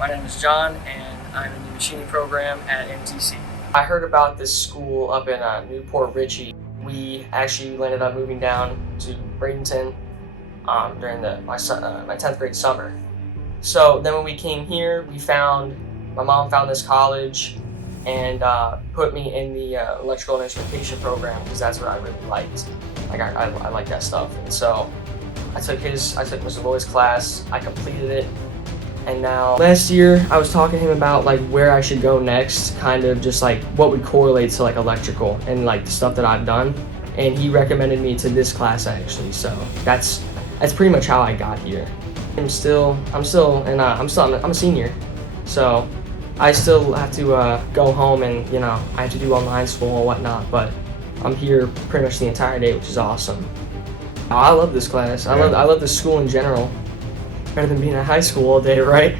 My name is John, and I'm in the machining program at MTC. I heard about this school up in Newport Richey. We actually ended up moving down to Bradenton during my 10th grade summer. So then when we came here, my mom found this college and put me in the electrical and instrumentation program because that's what I really liked. Like I like that stuff, and so I took Mr. Lloyd's class. I completed it, and now last year I was talking to him about like where I should go next, kind of just like what would correlate to like electrical and like the stuff that I've done, and he recommended me to this class actually. So that's pretty much how I got here. I'm a senior, so I still have to go home and I have to do online school and whatnot, but I'm here pretty much the entire day, which is awesome. I love this class. I love this school in general. Better than being at high school all day, right?